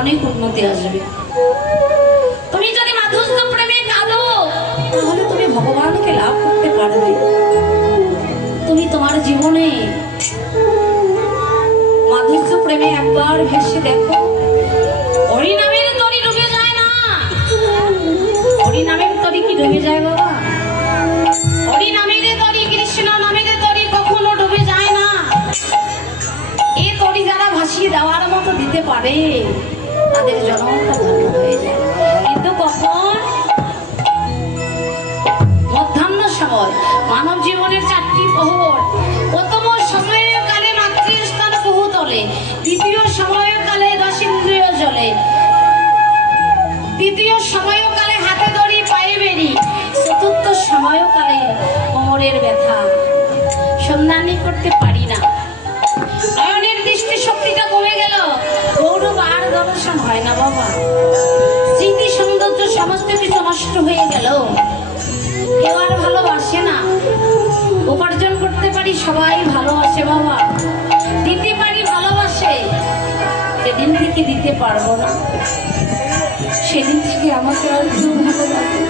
অনেক উন্নতি আসবে। তুমি যদি মাধুর্য প্রেমে কাঁদো তাহলে তুমি ভগবানকে লাভ করতে পারবে। তুমি তোমার জীবনে মাধুর্য প্রেমে একবার ভেসে দেখো, হরিনামের তরি ডুবে যায় না? হরিনামের তরি কি ডুবে যায় বাবা? হরিনামের তরি, কৃষ্ণ নামের তরি কখনো ডুবে যায় না। এই তরি যারা ভাসিয়ে দেওয়ার মতো দিতে পারে তাদের জন্মটা ধন্য হয়ে যায়। কিন্তু কখন? মধ্যাহ্ন সময়। মানব জীবনের 4টি প্রহর। প্রথম সময়কালে মাতৃস্থান বহুতলে, দ্বিতীয় সময়কালে 10 ইন্দ্রিয় জ্বলে, তৃতীয় সময়কালে হাতে দড়ি পায়ে বেরি, চতুর্থ সময়কালে কোমরের ব্যথা, সন্ধানী করতে পারি না, নয়নের দৃষ্টি শক্তিটা কমে গেল, গৌরব আর দর্শন হয় না বাবা, স্মৃতি সৌন্দর্য সমস্ত কিছু নষ্ট হয়ে গেল, কেউ আর ভালোবাসে না। উপার্জন করতে পারি, সবাই ভালোবাসে বাবা, দিতে পারি ভালোবাসে। যেদিন থেকে দিতে পারবো না সেদিন থেকে আমাকে আর কেউ ভালোবাসে,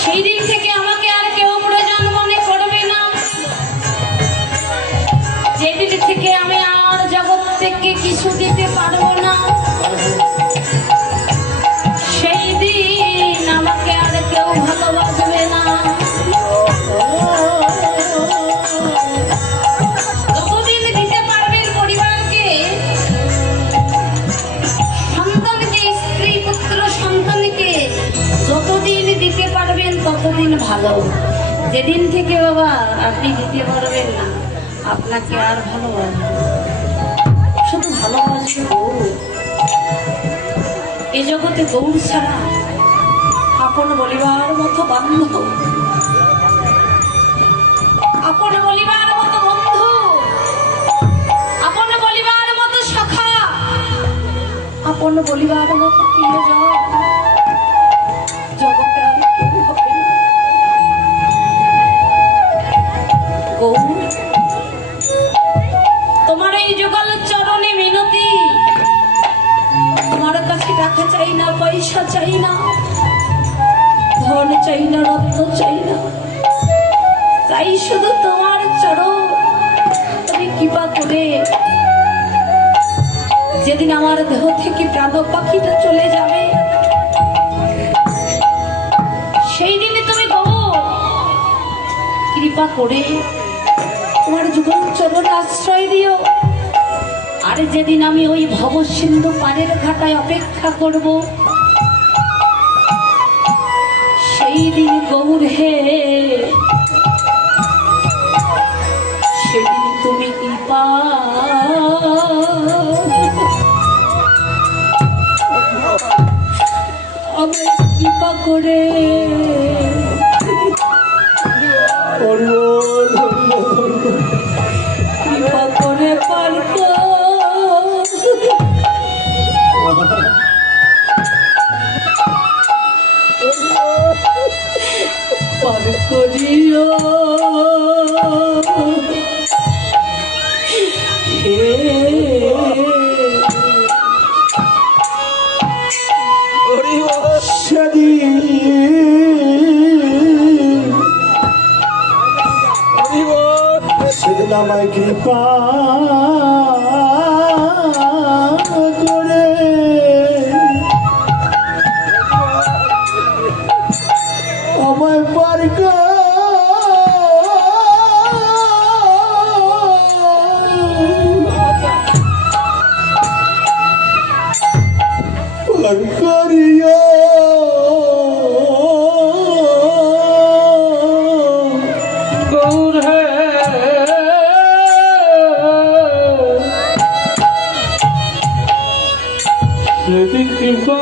সেই দিন থেকে আমাকে আর কেউ প্রয়োজন মনে করবে না। যেদিন থেকে আমি আর জগৎ থেকে কিছু দিতে পারবো না সেই দিন আমাকে আর কেউ ভালোবাসবে না। যতদিন দিতে পারবেন পরিবারকে, সন্তানকে, স্ত্রী পুত্র সন্তানকে যতদিন দিতে পারবেন ততদিন ভালো। যেদিন থেকে বাবা আপনি দিতে পারবেন না আপনাকে আর ভালোবাসবে, শুধু ভালোবাসবে গৌর। এ জগতে গৌর ছাড়া আপন বলিবার মতো বান্ধব, আপন বলিবার মতো বন্ধু, আপন বলিবার মতো সখা, আপন বলিবার মতো প্রিয়জন জগতে আর কেউ হবে না। গৌর, তোমার এই যুগল চরণে মিনতি, তোমার কাছে টাকা চাই না, পয়সা চাই না, ধন চাই না, রত্ন চাই না, চাই শুধু তোমার চরণ। তুমি কৃপা করে যেদিন আমার দেহ থেকে প্রাণ পাখিটা চলে যাবে সেই দিনে তুমি কৃপা করে তোমার যুগল চরণ আশ্রয় দিও। আর যেদিন আমি ওই ভব সিন্ধু পাড়ের ঘাটায় অপেক্ষা করব সেই দিন গৌর হে, সেদিন তুমি কৃপা আমায় কৃপা করে কৃপা করে পার করিও সেদিন আমায় কৃপা করে আমায় পার করিও গৌর হে, সেদিন কৃপা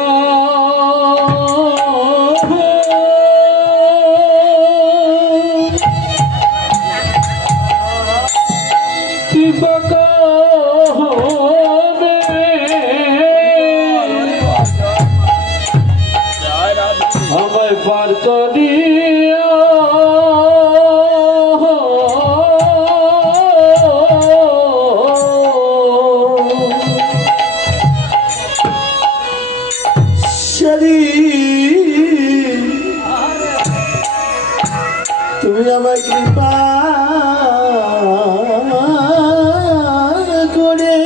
আমায় পার করিয়া আমায় কৃপা করে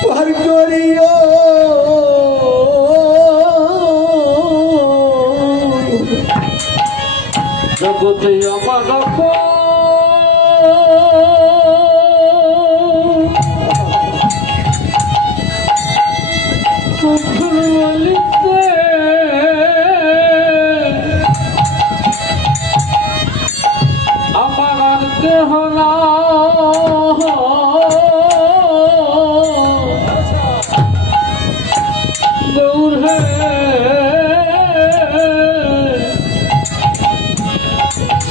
পার করিও জগতে আমার আমার আর কেহ না গৌর হে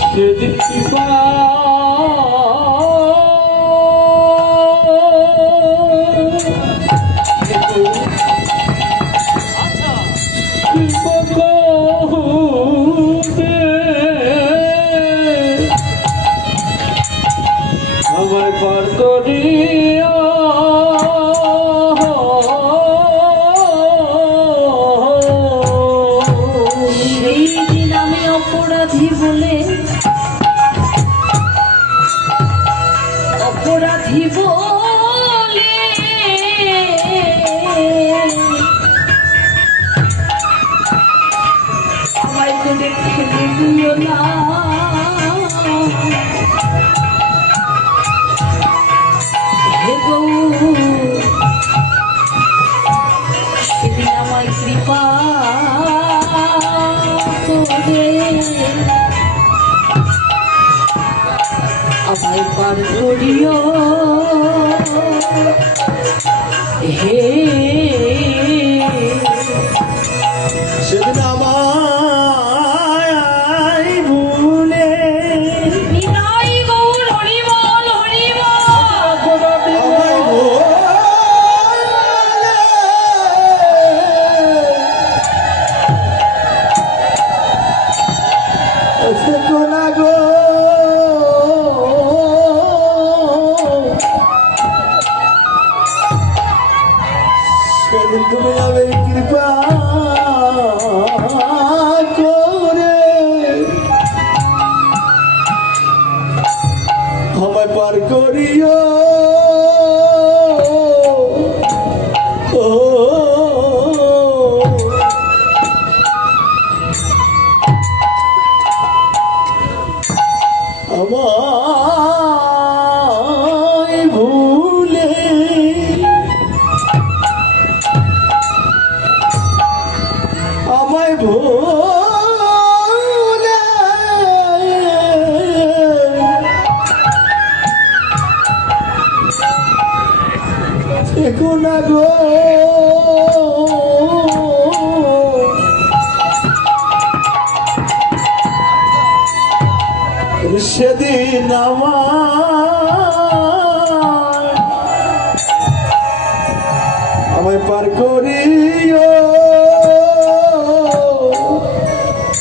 সেদিন কৃপা আমায় পার করিয়া সেই দিন আমি অপরাধী বলে আমায় করে ফেলে দিও না হে গৌর সেদিন আমায় কৃপা করে আমায় পার করিও হে সেদিন আমায় ভুলে নিতাই গৌর হরি বল হরি বল আমায় ভুলে থেকো না গো সেদিন তুমি আমার কৃপা করে আমায় পার করিও ও আমায় ভুলে আমায় ভুলে থেকো না গো সেদিন আমায় পার করিও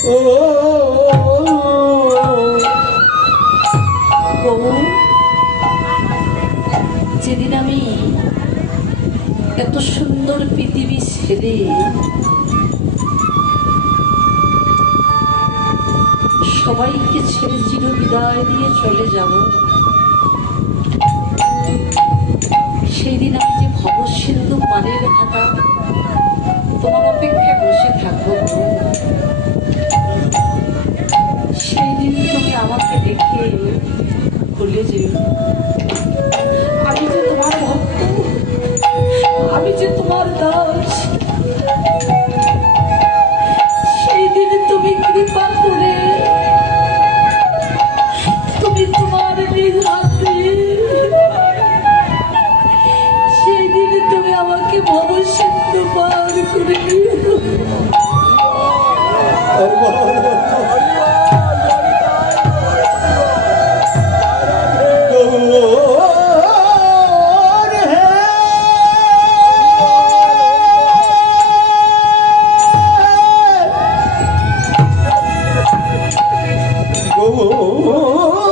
ও গৌর যেদিন আমি এত সুন্দর পৃথিবী ছেড়ে সবাইকে ছেড়ে চির বিদায় দিয়ে চলে যাব সেই দিন আমি যে ভবসিন্ধু পাড়ের ঘাটা তোমার অপেক্ষায় বসে থাকবো সেই দিন তুমি আমাকে দেখে ভুলে যেও আমি যে তোমার ভক্ত আমি যে তোমার দাস সেই দিন তুমি কৃপা করে তুমি তোমার নিজ হাতে সেই দিন তুমি আমাকে ভবসিন্ধু পার করে দিও Oh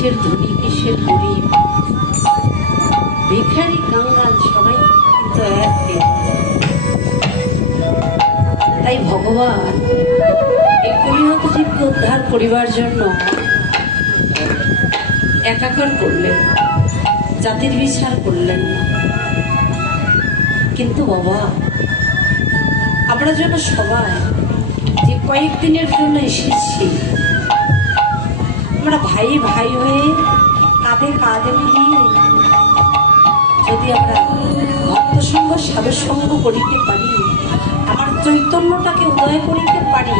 কিসের ধনী কিসের গরিব, ভিখারি কাঙ্গাল সবাই কিন্তু এক দেহ। তাই ভগবান এই কলিহত জীবকে উদ্ধার করিবার জন্য একাকার করলেন, জাতির বিচার করলেন না। কিন্তু বাবা, আমরা যেন সবাই যে কয়েকদিনের জন্য এসেছি, আমরা ভাই ভাই হয়ে কাঁধে কাঁধে মিলিয়ে যদি আমরা ভক্ত সঙ্গ সাধু সঙ্গ করিতে পারি, আমার চৈতন্যটাকে উদয় করিতে পারি,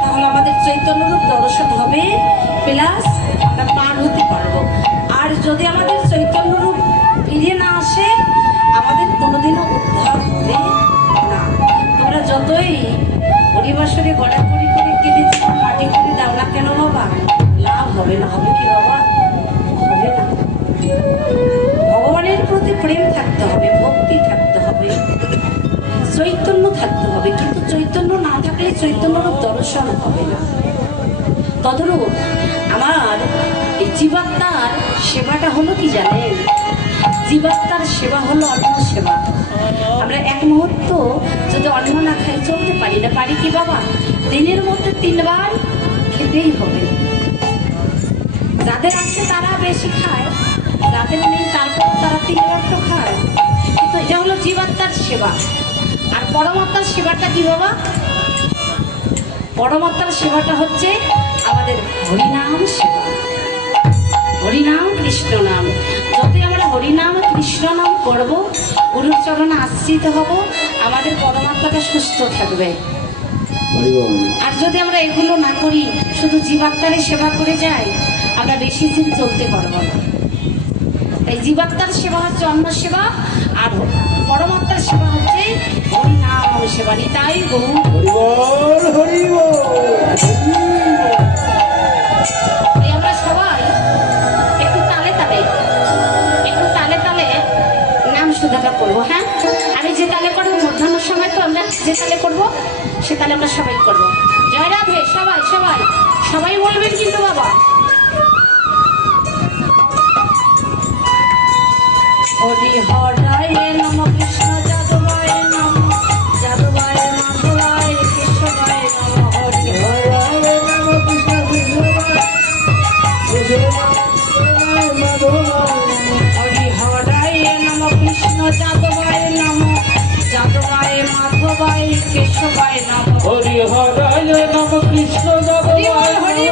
তাহলে আমাদের চৈতন্যরূপ দর্শন হবে, প্লাস আমরা পার হতে পারবো। আর যদি আমাদের চৈতন্যরূপ ফিরে না আসে, আমাদের কোনোদিনও উদ্ধার হবে না। তোমরা যতই পরিবাসরে গড়াগড়ি করে কেঁদেছি, মাটি করে দাও না কেন বাবা, লাভ হবে না। হবে কি বাবা? হবে না। ভগবানের প্রতি প্রেম থাকতে হবে, ভক্তি থাকতে হবে, চৈতন্য থাকতে হবে। কিন্তু চৈতন্য না থাকলে চৈতন্যরূপ দর্শন হবে না। তদরূপ আমার এই জীবাত্মার সেবাটা হলো কি জানেন? জীবাত্মার সেবা হলো অন্ন সেবা। আমরা এক মুহূর্ত যদি অন্ন না খাই চলতে পারি না। পারি কি বাবা? দিনের মধ্যে 3 বার খেতেই হবে। যাদের আছে তারা বেশি খায়, যাদের নেই তারপর তারা 3 বার তো খায়। কিন্তু এটা হলো জীবাত্মার সেবা। আর পরমাত্মার সেবাটা কি বাবা? পরমাত্মার সেবাটা হচ্ছে আমাদের হরিনাম সেবা। হরিনাম কৃষ্ণ নাম। যতই আমরা হরিনাম কৃষ্ণ নাম করব, গুরুর চরণে আশ্রিত হব, আমাদের পরমাত্মাটা সুস্থ থাকবে। আর যদি আমরা এগুলো না করি, শুধু জীবাত্মারে সেবা করে যাই, আমরা বেশি দিন চলতে পারবো না। তাই জীবাত্মার সেবা হচ্ছে অন্ন সেবা, আর পরমাত্মার সেবা হচ্ছে হরিনাম সেবা। নিতাই গৌর হরিবল হরিবল। এই আমরা সবাই একটু তালে তালে নাম সুধাটা করবো। হ্যাঁ, আমি যে তালে করবো, মধ্যাহ্ন সময় তো আমরা যে তালে করবো, সে তালে আমরা সবাই করবো। জয় রাধে। সবাই সবাই সবাই বলবেন কিন্তু বাবা। হরি হরায় নম কৃষ্ণ যাদবায় নম, যাদবায় মাধবায় কৃষ্ণবায় নম। হরি হরে রাম কৃষ্ণ কৃষ্ণ হরি হরায় নম কৃষ্ণ যাদবায় নম, যাদবায় মাধবায় কেশবায় নম। হরি হরায় নম কৃষ্ণ যাদবায়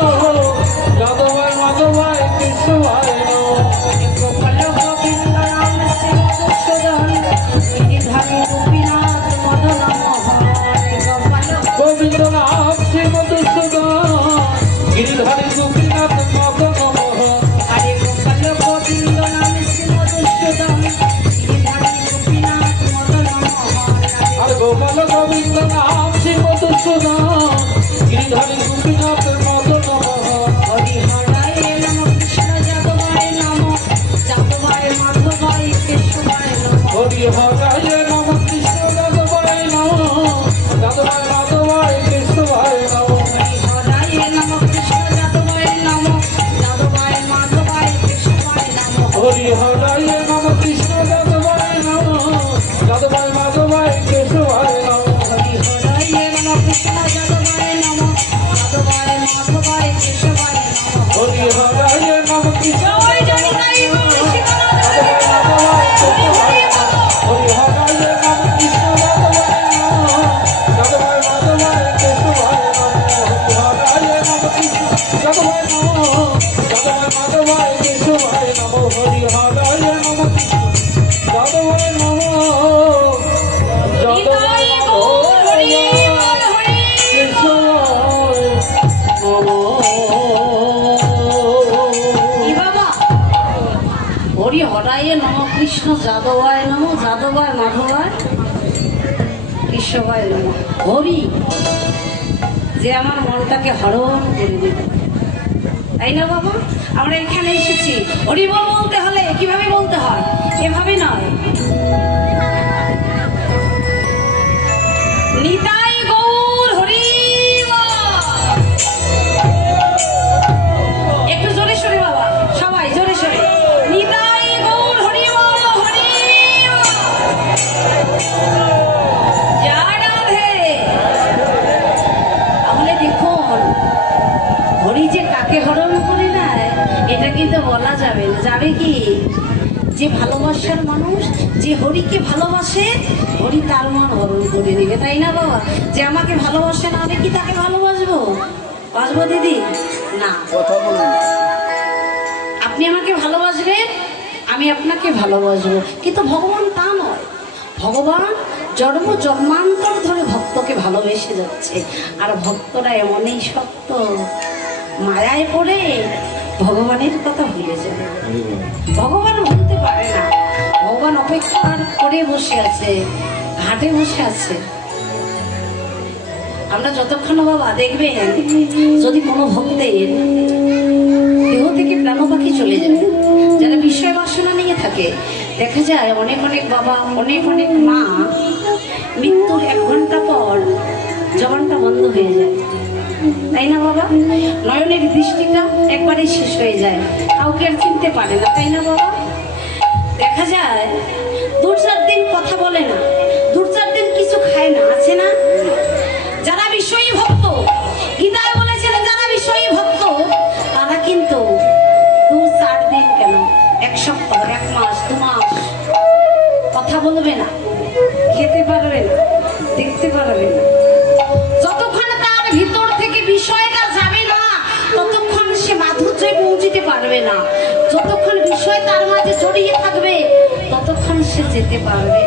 নম, যাদবায় মাধবায় কৃষ্ণায় নম। গোপাল গোবিন্দ রাম শ্রী মধুসূদন, গিরিধারী গোপীনাথ মদন মোহন। গোপাল গোবিন্দ নাম শ্রী মধুসূদন, গিরিধারী গোপীনাথ মদন মোহন। হরে গোপাল গোবিন্দ রাম শ্রী মধুসূদন, গিরিধারী গোপীনাথ মদন মোহন। আর গোপাল গোবিন্দ নাম শ্রী মধুসূদন, গিরিধারী গোপীনাথ মদন মোহন। হরি হরায় নম কৃষ্ণ যাদবায় নম, যাদবায় মাধবায় কেশবায় নম। হরি হরায় নম কৃষ্ণ যাদবায় নম, যাদবায় মাধবায় কৃষ্ণায় নম। হরি হরায় নম কৃষ্ণ যাদবায় নম, যাদবায় মাধবায় কেশবায় নম। হরি হরায় নম কৃষ্ণ যাদবায় নম, যাদবায় মাধবায় কৃষ্ণায় নম। হরি হরায় নম কৃষ্ণ যাদবায় নম, যাদবায় মাধবায় কেশবায় নম। হরি হরায় নম কৃষ্ণ জয় জয় তাই গৌর শিবনাথ। যাদবায় মাধবায় কৃষ্ণায় নম। হরি হরায় নম কৃষ্ণ যাদবায় নম, যাদবায় মাধবায় কৃষ্ণায় নম। হরি হরায় নম কৃষ্ণ যাদবায় নম, যাদবায় মাধবায় কৃষ্ণায় নম। হরি হরায় নম কৃষ্ণ যাদবায় নম, নিতাই গৌর হরি বল হরি। কি বাবা? হরি হরায় নম কৃষ্ণ যাদবায় নম, যাদবায় মাধবায় কৃষ্ণবায় নম। হরি যে আমার মনটাকে হরণ করে দিল, তাই না বাবা? আমরা এখানে এসেছি হরি বল বলতে হলে কিভাবে বলতে হয়? এভাবে নয়। নিতাই গৌর হরি বল। একটু জোরে সরে বাবা। হবে কি, যে ভালোবাসার মানুষ, যে হরিকে ভালোবাসে, হরি তার মন হরণ করে নেবে, তাই না বাবা? যে আমাকে ভালোবাসে না, আমি কি তাকে ভালোবাসবো? বাসবো দিদি? না। কথা বলুন। আপনি আমাকে ভালোবাসবেন, আমি আপনাকে ভালোবাসবো, কিন্তু ভগবান তা নয়। ভগবান জন্ম জন্মান্তর ধরে ভক্তকে ভালোবেসে যাচ্ছে, আর ভক্তরা এমনই শক্ত, মায়ায় পড়ে ভগবানের কথা ভুলে যায়। ভগবান ভুলতে পারে না, ভগবান অপেক্ষা করে বসে আছে, ঘাটে বসে আছে। আমরা যতক্ষণ বাবা দেখবেন, যদি কোনো ভক্তের দেহ থেকে প্রাণ পাখি চলে যায়, যারা বিষয় বাসনা নিয়ে থাকে, দেখা যায় অনেক অনেক বাবা, অনেক অনেক মা মৃত্যুর 1 ঘন্টা পর জবানটা বন্ধ হয়ে যায়, তাই না বাবা? নয়নের দৃষ্টিটা একবারেই শেষ হয়ে যায়, কাউকে আর চিনতে পারে না, তাই না বাবা? দেখা যায় 2-4 দিন কথা বলে না, 2-4 দিন কিছু খায় না, আছে না? যারা বিষয়ী ভক্ত, গীতায় বলেছেন যারা বিষয়ী ভক্ত, তারা কিন্তু 2-4 দিন কেন, 1 সপ্তাহ, 1 মাস, 2 মাস কথা বলবে না, খেতে পারবে না, দেখতে পারবে না। যতক্ষণ তার ভিতর থেকে বিষয়টা যাবে না, ততক্ষণ সে মাধুর্যে পৌঁছিতে পারবে না। যতক্ষণ বিষয় তার মাঝে জড়িয়ে থাকবে, ততক্ষণ সে যেতে পারবে।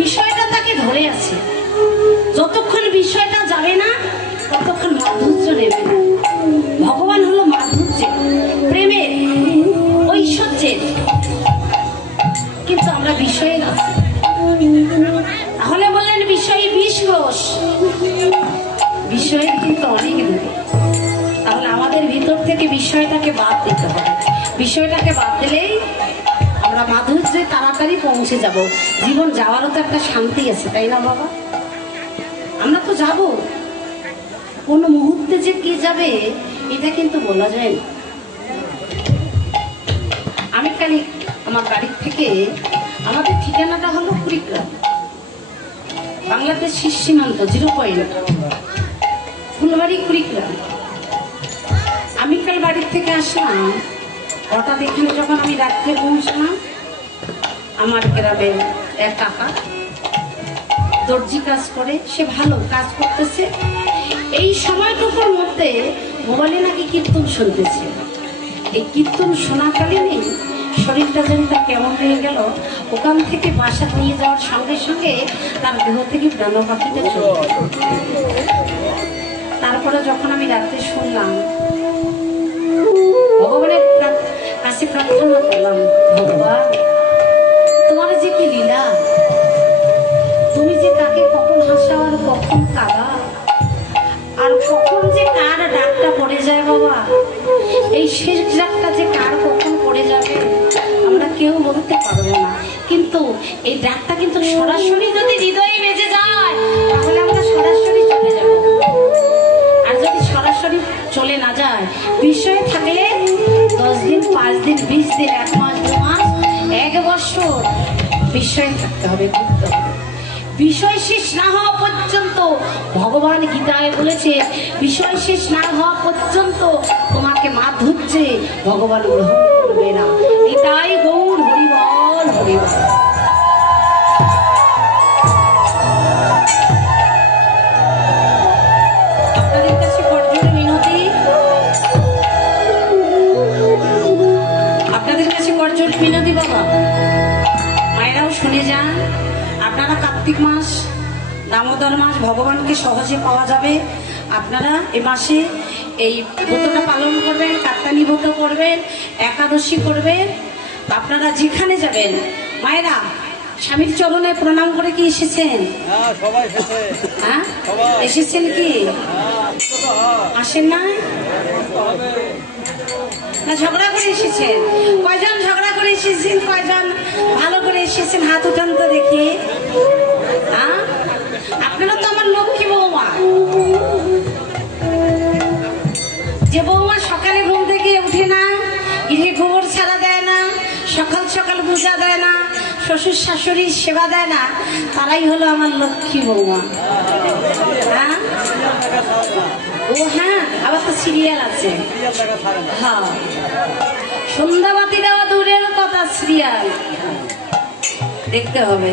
বিষয়টা তাকে ধরে আছে, যতক্ষণ বিষয়টা যাবে না, ততক্ষণ মাধুর্য নেবে না। ভগবান হলো মাধুর্যের, প্রেমের, ঐশ্বর্যের, কিন্তু আমরা বিষয়ে আছি। তাহলে বললেন বিষয়ী 20 কোষ, বিষয়ের কিন্তু অনেক দূরে। তাহলে আমাদের ভিতর থেকে বিষয়টাকে বাদ দিতে হবে। বিষয়টাকে বাদ দিলেই আমরা মাধুর্যে তাড়াতাড়ি পৌঁছে যাব। জীবন যাওয়ারও তো একটা শান্তি আছে, তাই না বাবা? আমরা তো যাব, কোন মুহূর্তে যে কে যাবে এটা কিন্তু বলা যায় না। আমি খালি আমার বাড়ির থেকে, আমাদের ঠিকানাটা হলো কুড়িগ্রাম, বাংলাদেশ শীর্ষ সীমান্ত, 0 পয়েন্ট, ফুলবাড়ি, কুড়িগ্রাম। আমি কাল বাড়ির থেকে আসলাম, হঠাৎ এখানে যখন আমি রাত্রে পৌঁছলাম, আমার গ্রামের এক কাকা দর্জি কাজ করে, সে ভালো কাজ করতেছে। এই সময়টুকুর মধ্যে মোবাইলে নাকি কীর্তন শুনতেছে। এই কীর্তন শোনাকালীনই শরীরটা যেন তার কেমন হয়ে গেল। ওখান থেকে বাসা নিয়ে যাওয়ার সঙ্গে সঙ্গে তার দেহ থেকে প্রাণ পাখিটা চলে গেল। তারপরে যখন আমি রাত্রে শুনলাম, ভগবানের কাছে প্রার্থনা করলাম, ভগবান তোমার যে কি লীলা, তুমি যে কাকে কখন হাসাও আর কখন কাঁদা, আর কখন যে কার ডাকটা পড়ে যায় বাবা, এই শেষ ডাকটা যে কার কখন পড়ে যাবে আমরা কেউ বলতে পারবো না। কিন্তু এই ডাকটা কিন্তু সরাসরি যদি হৃদয়ে বেজে যায়, তাহলে আমরা সরাসরি চলে যাব। আর যদি সরাসরি চলে না যায়, বিষয়ে থাকলে 10 দিন, 5 দিন, 20 দিন, 1 মাস, 2 মাস, 1 বছর বিষয়ে থাকতে হবে, ঘুরতে হবে। বিষয় শেষ না হওয়া পর্যন্ত, ভগবান গীতায় বলেছে, বিষয় শেষ না হওয়া পর্যন্ত তোমাকে মাধুর্যে ভগবান গ্রহণ করবে না। এটাই গৌর, হরিবল, হরিবল। আপনাদের কাছে করজোড়ে মিনতি, আপনাদের কাছে করজোড়ে মিনতি বাবা, মায়েরাও শুনে যান। আপনারা কার্তিক মাস, দামোদর মাস ভগবানকে সহজে পাওয়া যাবে। আপনারা এ মাসে এই ব্রতটা পালন করবেন, কাত্তানি ব্রত করবেন, একাদশী করবেন। আপনারা যেখানে যাবেন, মায়েরা স্বামীর চরণে প্রণাম করে কি এসেছেন? হ্যাঁ, এসেছেন কি? আসেন না? না ঝগড়া করে এসেছেন? কয়জন ঝগড়া করে এসেছেন, কয়জন ভালো করে এসেছেন? হাত উঠান তো দেখি। হ্যাঁ, আপনারা তো আমার লক্ষ্মী বৌমা। যে বৌমা সকালে ঘুম থেকে উঠে না, গৃহে গোবর ছাড়া দেয় না, সকাল সকাল পূজা দেয় না, শ্বশুর শাশুড়ির সেবা দেয় না, তারাই হলো আমার লক্ষ্মী বৌমা। হ্যাঁ, ও হ্যাঁ, আবার তো সিরিয়াল আছে। হ্যাঁ, সন্ধ্যাবাতি দেওয়া দূরের কথা, সিরিয়াল দেখতে হবে।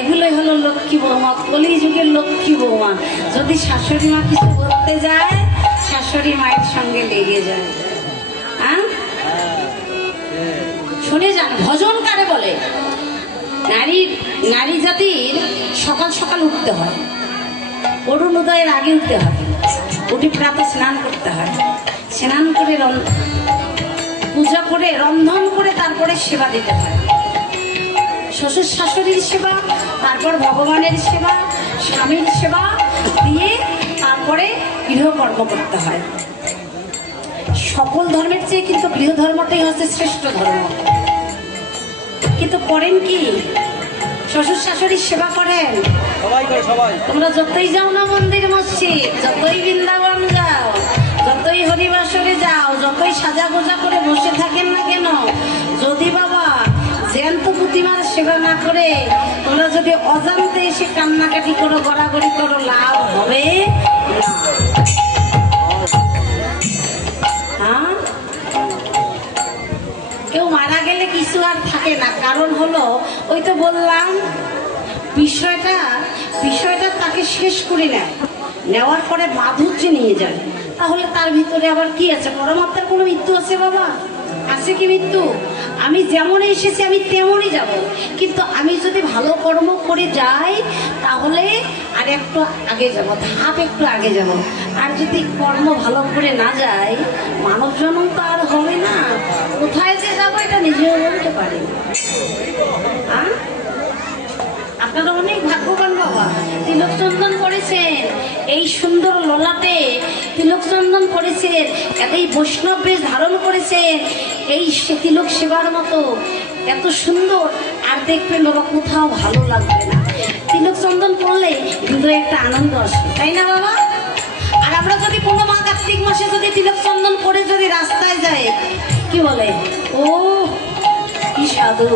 এগুলোই হলো লক্ষ্মী বৌমা, কলিযুগের লক্ষ্মী বৌমা। যদি শাশুড়ি মা কিছু বলতে যায়, শাশুড়ি মায়ের সঙ্গে লেগে যায়। হ্যাঁ, শুনে যান, ভজন কারে বলে? নারী জাতির সকাল সকাল উঠতে হয়, অরুণোদয়ের আগে উঠতে হয়, উঠে প্রাতঃ স্নান করতে হয়, স্নান করে পূজা করে রন্ধন করে তারপরে সেবা দিতে হয়। শ্বশুর শাশুড়ির সেবা, তারপর ভগবানের সেবা, স্বামীর সেবা দিয়ে তারপরে গৃহকর্ম করতে হয়। সকল ধর্মের চেয়ে কিন্তু গৃহ ধর্মটাই হচ্ছে শ্রেষ্ঠ ধর্ম। কিন্তু করেন কি? শ্বশুর শাশুড়ির সেবা করেন? সবাই করে, সবাই। তোমরা যতই যাও না মন্দির মসজিদ, যতই বৃন্দাবন যাও, যতই হরিবাসরে যাও, যতই সাজা গোজা করে বসে থাকেন না কেন, যদি বাবা জ্যান্ত প্রতিমার সেবা না করে তোমরা যদি অজান্তে এসে কান্নাকাটি করো, গড়াগড়ি করো, লাভ হবে না। হ্যাঁ, কেউ মারা গেলে কিছু আর থাকে না, কারণ হলো ওই তো বললাম বিষয়টা তাকে শেষ করে নেওয়ার পরে মাধুর্য নিয়ে যায়। তাহলে তার ভিতরে আবার কি আছে? পরমাত্মার কোনো মৃত্যু আছে বাবা? আছে কি মৃত্যু? আমি যেমন এসেছি আমি তেমনই যাব, কিন্তু আমি যদি ভালো কর্ম করে যাই তাহলে আর একটু আগে যাব, ধাপ একটু আগে যাব। আর যদি কর্ম ভালো করে না যায়, মানব জন্ম তো আর হবে না। কোথায় যে যাবো এটা নিজেও বলতে পারি না। আপনারা অনেক ভাগ্যবান বাবা, তিলক চন্দন করেছেন, এই সুন্দর ললাটে তিলক চন্দন করেছেন, এই বৈষ্ণব বেশ ধারণ করেছেন। এই তিলক সেবার মতো এত সুন্দর আর দেখবেন বাবা কোথাও ভালো লাগবে না। তিলক চন্দন করলে কিন্তু একটা আনন্দ আসে, তাই না বাবা? আর আমরা যদি কোনো মা কার্তিক মাসে যদি তিলক চন্দন করে যদি রাস্তায় যায়, কি বলে? ও কি সাধু,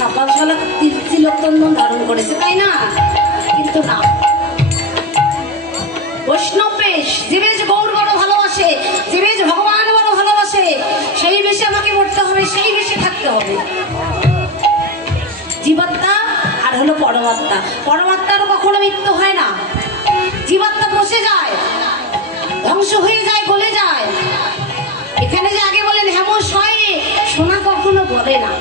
সকাল সকাল তিলক চন্দন ধারণ করেছে, তাই না? কিন্তু না, বৈষ্ণব বেশ, যে বেশ গৌর বড় ভালোবাসে, যে বেশ ভগবান বড় ভালোবাসে, সেই বেশে আমাকে মরতে হবে, সেই বেশে থাকতে হবে। জীবাত্মা আর হলো পরমাত্মা, পরমাত্মারও কখনো মৃত্যু হয় না। জীবাত্মা বসে যায়, ধ্বংস হয়ে যায়, গলে যায়। এখানে যে আগে বলেন হেমস হয়, সোনা কখনো গলে না,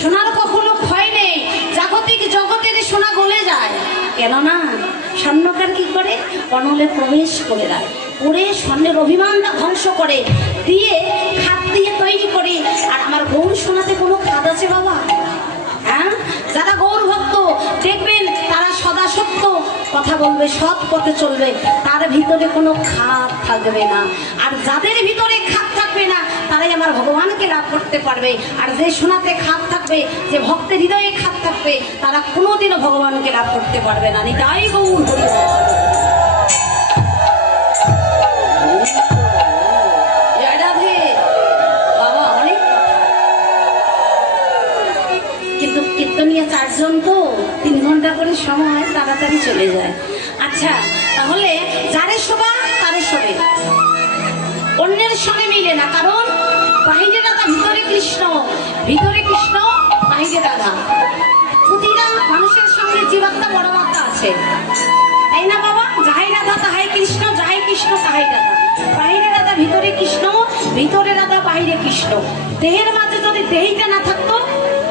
সোনার কখনো ক্ষয় নেই। জাগতিক জগতের সোনা গলে যায়, কেননা স্বর্ণকার কি করে? কনলে প্রবেশ করে দেয়, করে স্বর্ণের অভিমানটা ধ্বংস করে দিয়ে খাদ দিয়ে তৈরি করে। আর আমার গৌর সোনাতে কোনো খাদ আছে বাবা? হ্যাঁ, যারা গৌর ভক্ত দেখবেন তারা সদা সত্য কথা বলবে, সৎ পথে চলবে, তার ভিতরে কোনো খাদ থাকবে না। আর যাদের ভিতরে খাদ থাকবে না তারাই আমার ভগবানকে লাভ করতে পারবে। আর যে সোনাতে খাদ থাকবে, যে ভক্তের হৃদয়ে খাদ থাকবে, তারা কোনোদিনও ভগবানকে লাভ করতে পারবে না। নিতাই গৌর হরি বল। জয় রাধে বাবা। অনেক কিন্তু কীর্তনিয়া চারজন তো 3 ঘন্টা করে সময় তাড়াতাড়ি চলে যায়। আচ্ছা, তাহলে যারে শোভা তারে শোভে, অন্যের সঙ্গে মিলে না। কারণ বাহিরে রাধা, ভিতরে কৃষ্ণ, ভিতরে কৃষ্ণ, বাহিরে রাধা। প্রতিটা মানুষের সঙ্গে জীবাত্মা পরমাত্মা আছে, তাই না বাবা? যাহাই রাধা তাহাই কৃষ্ণ, যাহাই কৃষ্ণ তাহাই রাধা। বাহিরে রাধা, ভিতরে কৃষ্ণ, ভিতরে রাধা, বাহিরে কৃষ্ণ। দেহের মাঝে যদি দেহিটা না থাকতো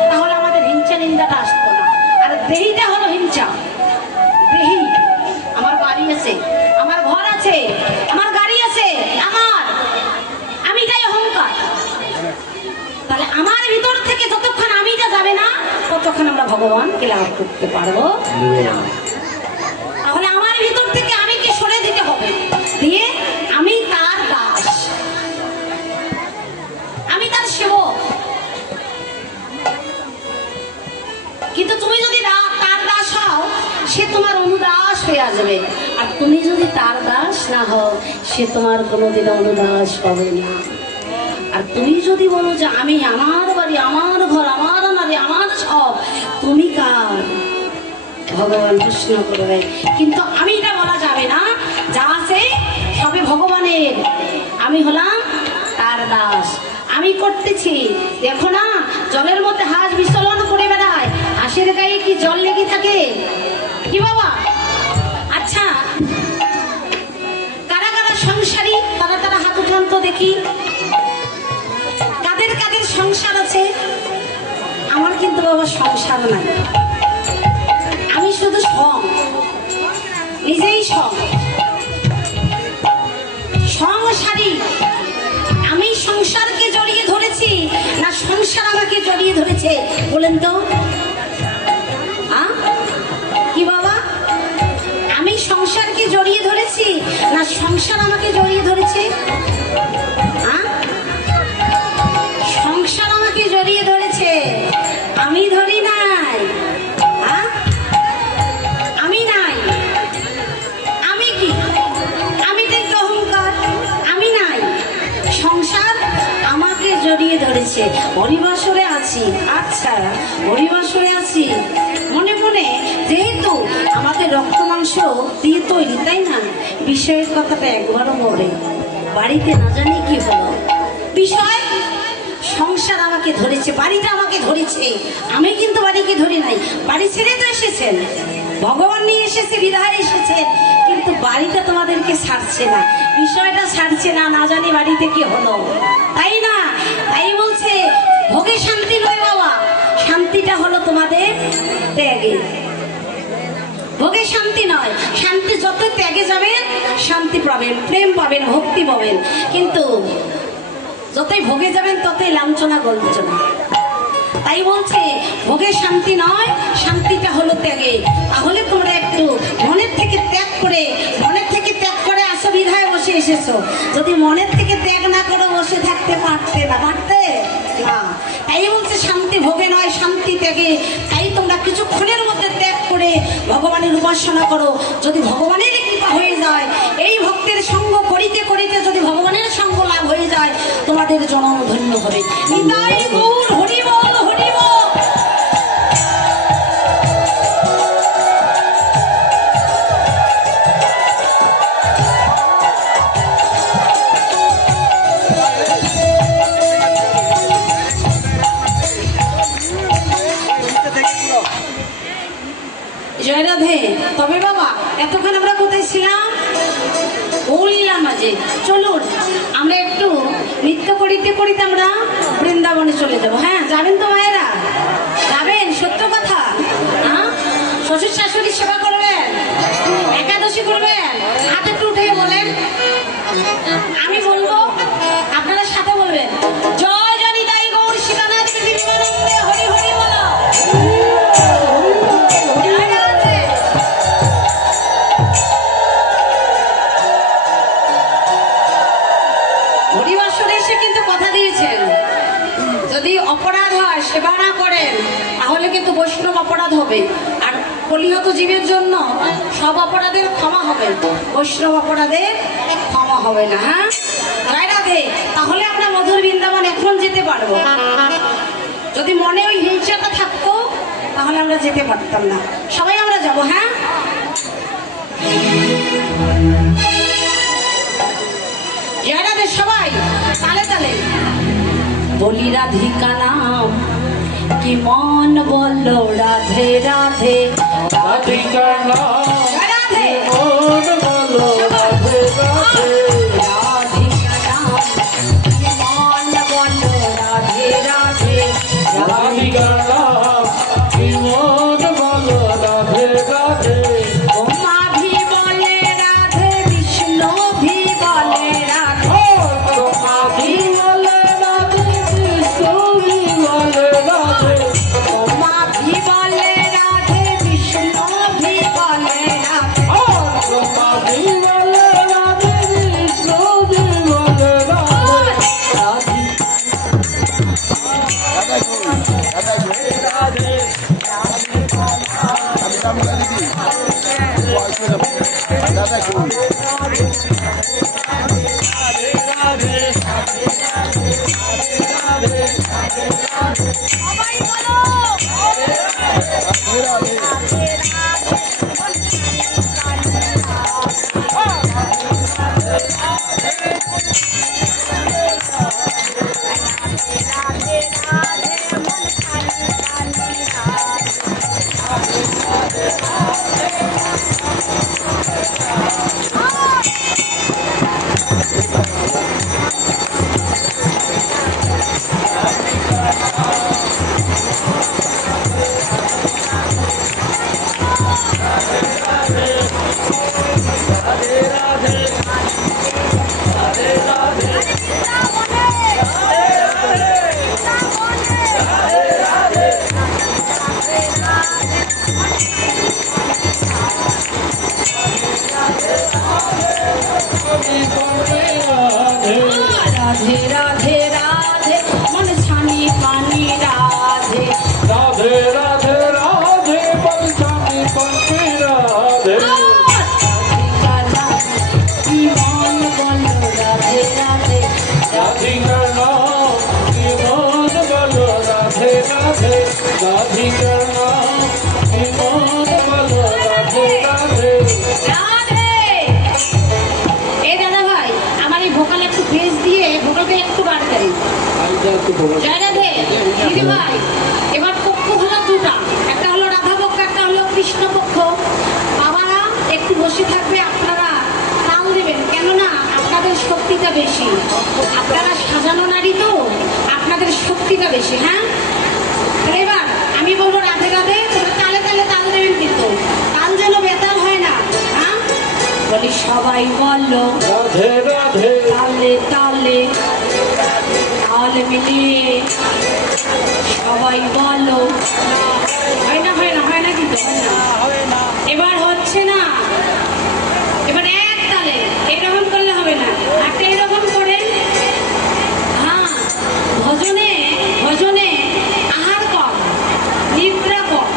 তাহলে আমাদের হিংসা নিন্দাটা আসতো না। আর দেহিটা হলো হিংসা। দেহি, আমার বাড়ি আছে, আমার ঘর আছে, আমার গাড়ি আছে, আমিটাই অহংকার। তাহলে আমার ভিতর থেকে যতক্ষণ আমিটা যাবে না ততক্ষণ আমরা ভগবানকে লাভ করতে পারবো না। তাহলে আমার ভিতর থেকে আমিকে সরে দিতে হবে, দিয়ে আমি তার দাস, আমি তার সেবক। কিন্তু তুমি যদি তার দাস হও, সে তোমার অনুদাস হয়ে আসবে। আর তুমি যদি তার দাস না হও, সে তোমার কোনোদিন অনুদাস হবে না। আর তুমি যদি বলো যে আমি আমার বাড়ি, আমার ঘর, আমার নারী, আমার সব, তুমি কার? ভগবান কৃষ্ণ করবে। কিন্তু আমি এটা বলা যাবে না, যা আছে সবে ভগবানের, আমি হলাম তার দাস। আমি করতেছি। দেখো না, জলের মধ্যে হাঁস বিচলন করে বেড়ায়, হাঁসের গায়ে কি জল লেগে থাকে? কি বাবা? আচ্ছা, কারা কারা সংসারী, তারা তারা হাত উঠান তো দেখি। কাদের কাদের সংসার আছে? আমার কিন্তু বাবা সংসার নাই, আমি শুধু সং, নিজেই সং, সংসারী। আমি সংসারকে জড়িয়ে ধরেছি না সংসার আমাকে জড়িয়ে ধরেছে বলেন তো? কি বাবা, আমি সংসারকে জড়িয়ে ধরেছি না সংসার আমাকে জড়িয়ে ধরেছে? সংসার আমাকে জড়িয়ে ধরেছে, আমি ধরি নাই। আমি নাই, আমি কি? আমি তো অহংকার, আমি নাই। সংসার আমাকে জড়িয়ে ধরেছে। হরিবাসরে আছি, আচ্ছা হরিবাসরে আছি মনে মনে, যেহেতু আমাদের রক্ত মাংস দিয়ে তৈরি, তাই না? বিষয়ের কথাটা একবারও মরে বাড়িতে না জানি কি হলো। বিষয় সংসার আমাকে ধরেছে, বাড়িটা আমাকে ধরেছে, আমি কিন্তু বাড়িকে ধরি নাই। বাড়ি ছেড়ে তো এসেছেন, ভগবান নিয়ে এসেছে, বিদায় এসেছেন, কিন্তু বাড়িটা তোমাদেরকে ছাড়ছে না, বিষয়টা ছাড়ছে না, না জানি বাড়িতে কি হলো, তাই না? তাই বলছে ভোগে শান্তি নয় বাবা, শান্তিটা হলো তোমাদের ত্যাগে। ভোগে শান্তি নয়, শান্তি যত ত্যাগে যাবেন শান্তি পাবেন, প্রেম পাবেন, ভক্তি পাবেন, কিন্তু যতই ভোগে যাবেন ততই লাঞ্ছনা গঞ্জনা। তাই বলছে ভোগে শান্তি নয়, শান্তিটা হলো ত্যাগে। তাহলে তোমরা একটু মনের থেকে ত্যাগ করে, মনের থেকে ত্যাগ করে আসো, বিধায় বসে এসেছো। যদি মনের থেকে ত্যাগ না করো বসে থাকতে পারতে না, পারতে না। তাই বলছে শান্তি ভোগে নয়, শান্তি ত্যাগে। তাই তোমরা কিছুক্ষণের মধ্যে ত্যাগ করে ভগবানের উপাসনা করো। যদি ভগবানের কৃপা হয়ে যায়, এই ভক্তের সঙ্গ করিতে করিতে যদি ভগবানের সঙ্গ লাভ হয়ে যায়, তোমাদের জনম ধন্য হবে। নিতাই গৌর হরি বল, হরি বল। জয় রাধে। তবে বাবা, এতক্ষণ আমরা কোথায় ছিলাম? বললাম মাঝে চলুন আমরা একটু নৃত্য করিতে করিতে আমরা বৃন্দাবনে চলে যাব। হ্যাঁ, যাবেন তো মায়েরা? যাবেন? সত্য কথা। শ্বশুর শাশুড়ি সেবা করবেন, একাদশী করবেন, হাত একটু উঠে বলেন, আমি বলবো, আপনারা সাথে বলবেন। জয় জনিতাই গৌর শিবানাথ বিমানন্দে হরি হরি বলো। হরিবাসরে এসে কিন্তু কথা দিয়েছেন, যদি অপরাধ হয়, সেবা না করেন, তাহলে কিন্তু বৈষ্ণব অপরাধ হবে। আর কলিহত জীবের জন্য সব অপরাধের ক্ষমা হবে, বৈষ্ণব অপরাধের ক্ষমা হবে না। হ্যাঁ, রায় রাধে। তাহলে আমরা মধুর বৃন্দাবন এখন যেতে পারবো। যদি মনে ওই হিংসাটা থাকতো তাহলে আমরা যেতে পারতাম না। সবাই আমরা যাবো। হ্যাঁ, জয় রাধে। সবাই তালে তালে বলি রাধিকা নাম কি মন বললো রাধে রাধে, রাধিকা নাম রাধে মন বলো, রাধে রাধে। রাধিকা নাম কি মন বললো রাধে রাধে, রাধিকা নাম কি মন বলো, রাধে রাধে। উমা ভি বলে রাধে, বিষ্ণু ভি বলে রাধে, তোমা ভি বলে রাধে, কৃষ্ণ ভি বলে রাধে। উমা ভি বলে রাধে, বিষ্ণু ভি বলে রাধে। তোমা ভি বলে রাধে, কৃষ্ণ ভি বলে রাধে। রাধে সবাই বলো রাধে রাধে রাধে মন ছানি পানি রাধে রাধে রাধে রাধে বলছানি পন্থে রাধে কি মন বলো রাধে রাধে রাধিকার নাম কি মন বলো রাধে রাধে রাধিকার নাম কি মন বলো রাধে রাধে রাধে। এই দাদা ভাই আমার এই ভোকাল একটু বেশ দিয়ে ভোকালটা একটু বার করি। জয় রাধে দিদি ভাই। এবার পক্ষ হলো দুটা, একটা হলো রাধা পক্ষ, একটা হলো কৃষ্ণ পক্ষ। বাবারা একটু বসে থাকবে, আপনারা তাল দেবেন, কেননা আপনাদের শক্তিটা বেশি। আপনারা সাজানো নারী তো, আপনাদের শক্তিটা বেশি। হ্যাঁ, তাহলে এবার আমি বলবো রাধে রাধে, তোমরা তালে তালে তাল দেবেন, কিন্তু তাল যেন বেতাল হয় না। হ্যাঁ, বলি সবাই বললো রাধে রাধে তালে তালে তাল মিলিয়ে সবাই বলো। হয় না হয় না হয় না, কিন্তু হয় না। এবার হচ্ছে না, এবার এক তালে এইরকম করলে হবে না, একটা এইরকম করে। হ্যাঁ, ভজনে ভজনে আহার কম, নিদ্রা কম,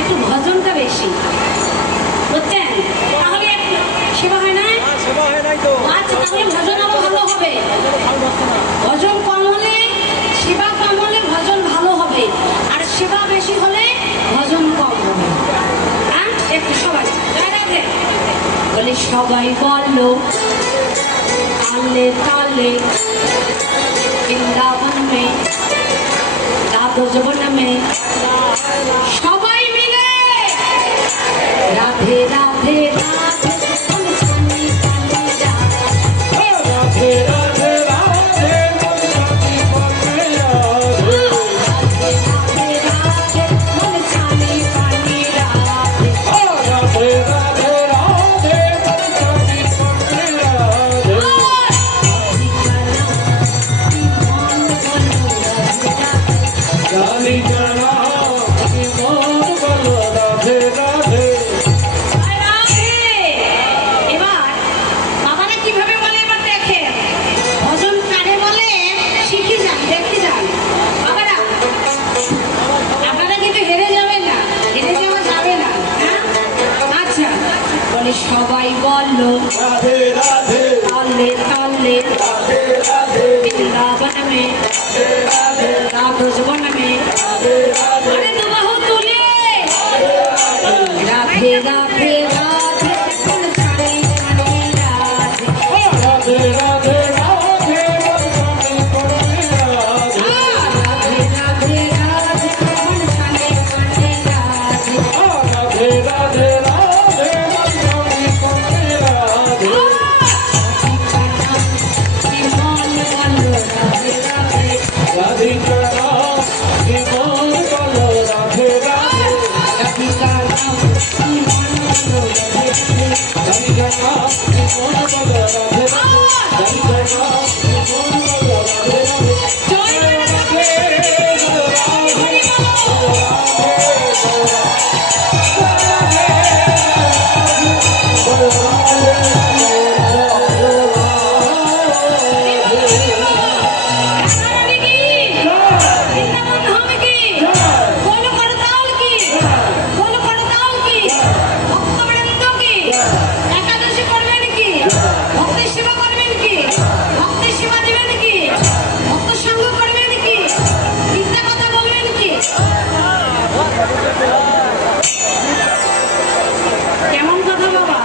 একটু ভজনটা বেশি, বুঝছেন? তাহলে একটু সেবা হয় না। আচ্ছা, তাহলে ভজন আরো ভালো হবে। ভজন কম হলে সেবা কম হলে ভজন ভালো হবে, আর সেবা বেশি হলে ভজন কম হবে। হ্যাঁ, একটু সবাই জয় রাধে বলে সবাই বলো তালে তালে বৃন্দাবন মে রাধো যবন মে সবাই মিলে রাধে রাধে রাধে মন ছানি পানি রাধে। রাধে রাধে রাধে বলছানি পন্থে রাধে রাধে রাধে মন ছানি পানি রাধে। রাধে রাধে রাধে বলছানি পন্থে রাধে রাধিকার নাম কি মন বলো রাধে রাধে এবার বাবারা কিভাবে বলে এবার দেখে, ভজন কারে বলে শিখে যান, দেখে যান বাবারা। আপনারা কিন্তু হেরে যাবেন না, হেরে যাওয়া যাবে না। হ্যাঁ, আচ্ছা, বলে সবাই বললো রাধে রাধে তালে তালে রাধে রাধে বৃন্দাবন মে রাধো যবন মে আরে দুবাহু তুলে রাধে রাধে রাধে মন ছানি পানি রাধে। রাধে রাধে রাধে বলছানি পন্থে রাধে রাধে রাধে রাধে মন ছানি পানি রাধে। রাধে রাধে রাধে বলছানি পন্থে রাধে কি মন বলো রাধে রাধে রাধিকার নাম কি মন বলো রাধে রাধে রাধিকার নাম কি মন বলো রাধে রাধে। রাধিকার নাম কি মন বলো রাধে রাধে রাধিকার নাম কি মন বলো রাধে রাধে জয় রাধে রাধারানী কি, বৃন্দাবন ধাম কি, গোল করতাল কি, গোল করতাল কি, ভক্তবৃন্দ কি, একাদশী করবেন কি, ভক্তের সেবা করবেন কি, ভক্তের সেবা দেবেন কি, ভক্ত সঙ্গ করবেন কি, মিথ্যা কথা বলবেন কি। কেমন কথা বাবা?